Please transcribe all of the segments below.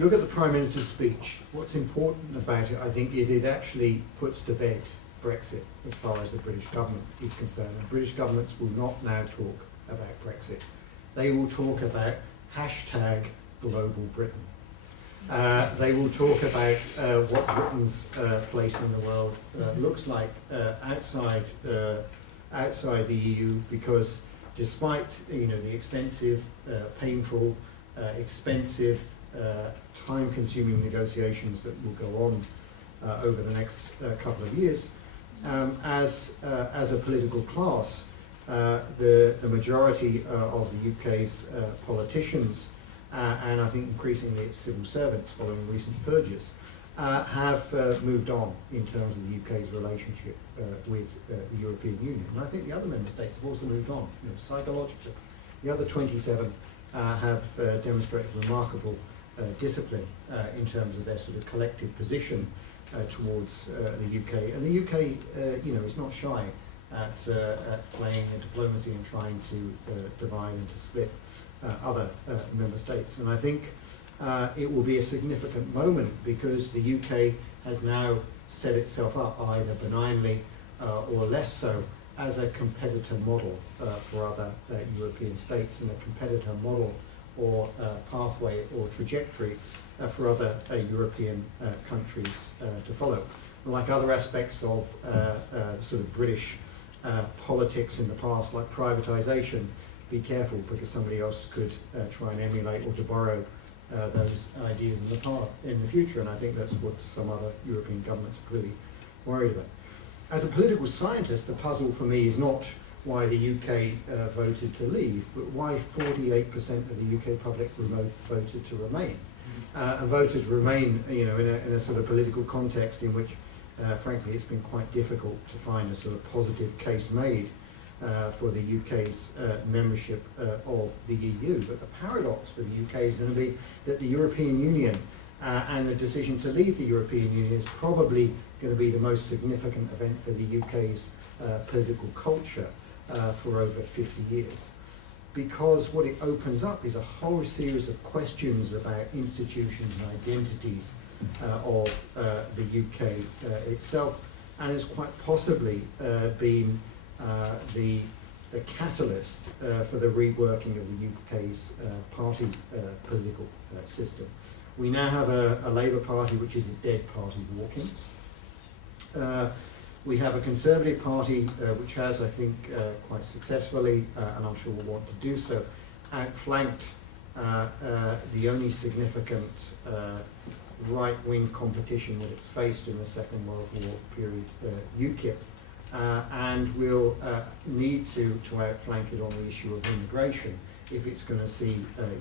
Look at the Prime Minister's speech. What's important about it, I think, is it actually puts to bed Brexit as far as the British government is concerned. And British governments will not now talk about Brexit. They will talk about hashtag Global Britain. They will talk about what Britain's place in the world looks like outside the EU, because despite the extensive, painful, expensive, time-consuming negotiations that will go on over the next couple of years, as a political class, the majority of the UK's politicians, and I think increasingly its civil servants following recent purges, have moved on in terms of the UK's relationship with the European Union. And I think the other member states have also moved on, psychologically. The other 27 have demonstrated remarkable discipline in terms of their sort of collective position towards the UK. And the UK, is not shy at playing diplomacy and trying to divide and to split other member states. And I think it will be a significant moment, because the UK has now set itself up either benignly or less so as a competitor model for other European states, and a competitor model or pathway or trajectory for other European countries to follow. And like other aspects of sort of British politics in the past, like privatisation, be careful, because somebody else could try and emulate or to borrow those ideas in the future, and I think that's what some other European governments are clearly worried about. As a political scientist, the puzzle for me is not why the UK voted to leave, but why 48% of the UK public voted to remain. And voted to remain, in a sort of political context in which, frankly, it's been quite difficult to find a sort of positive case made for the UK's membership of the EU. But the paradox for the UK is going to be that the European Union and the decision to leave the European Union is probably going to be the most significant event for the UK's political culture for over 50 years. Because what it opens up is a whole series of questions about institutions and identities of the UK itself, and has quite possibly been the catalyst for the reworking of the UK's party political system. We now have a Labour Party which is a dead party walking. We have a Conservative Party which has, I think, quite successfully, and I'm sure will want to do so, outflanked the only significant right-wing competition that it's faced in the Second World War period, UKIP, and will need to outflank it on the issue of immigration if it's going to see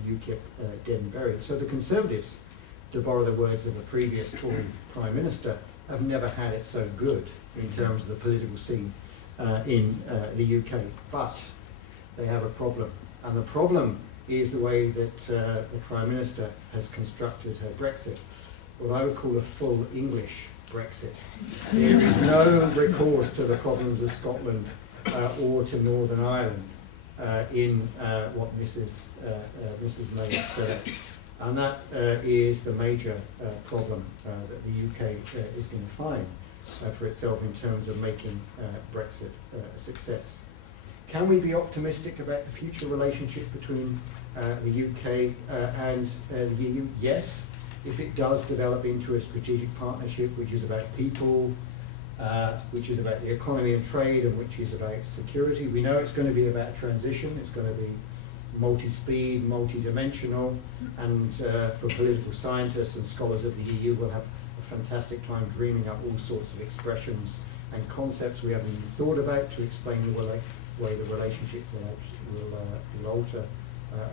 UKIP dead and buried. So the Conservatives, to borrow the words of a previous Tory Prime Minister, have never had it so good in terms of the political scene in the UK. But they have a problem. And the problem is the way that the Prime Minister has constructed her Brexit, what I would call a full English Brexit. There is no recourse to the problems of Scotland or to Northern Ireland in what Mrs May said. And that is the major problem that the UK is going to find for itself in terms of making Brexit a success. Can we be optimistic about the future relationship between the UK and the EU? Yes, if it does develop into a strategic partnership which is about people, which is about the economy and trade, and which is about security. We know it's going to be about transition. It's going to be multi-speed, multi-dimensional, and for political scientists and scholars of the EU, we'll have a fantastic time dreaming up all sorts of expressions and concepts we haven't even thought about to explain the way the relationship will alter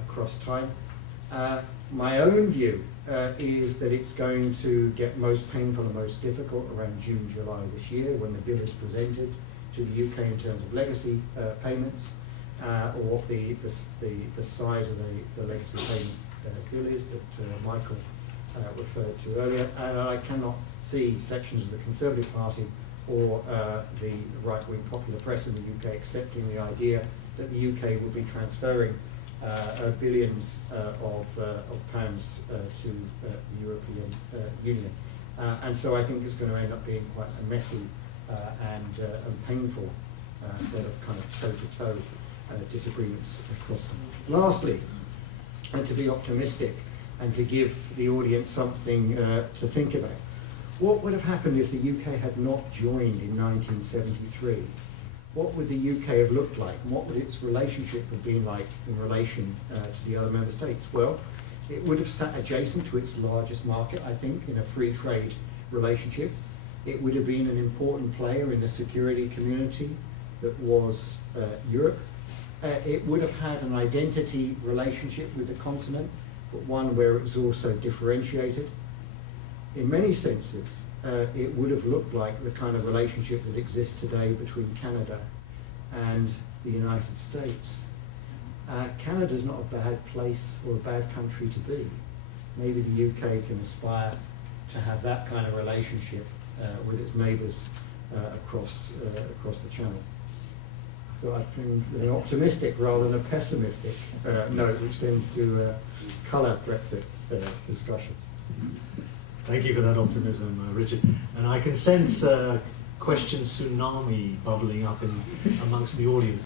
across time. My own view is that it's going to get most painful and most difficult around June, July this year, when the bill is presented to the UK in terms of legacy payments, or what the size of the legacy payment bill is that Michael referred to earlier. And I cannot see sections of the Conservative Party or the right-wing popular press in the UK accepting the idea that the UK will be transferring billions of pounds to the European Union. And so I think it's going to end up being quite a messy and painful set of kind of toe-to-toe disagreements across them. Lastly, and to be optimistic and to give the audience something to think about, what would have happened if the UK had not joined in 1973? What would the UK have looked like, and what would its relationship have been like in relation to the other member states? Well, it would have sat adjacent to its largest market, I think, in a free trade relationship. It would have been an important player in the security community that was Europe. It would have had an identity relationship with the continent, but one where it was also differentiated. In many senses, it would have looked like the kind of relationship that exists today between Canada and the United States. Canada's not a bad place or a bad country to be. Maybe the UK can aspire to have that kind of relationship with its neighbours across the Channel. So I think with an optimistic rather than a pessimistic note, which tends to colour Brexit discussions. Thank you for that optimism, Richard. And I can sense question tsunami bubbling up amongst the audience.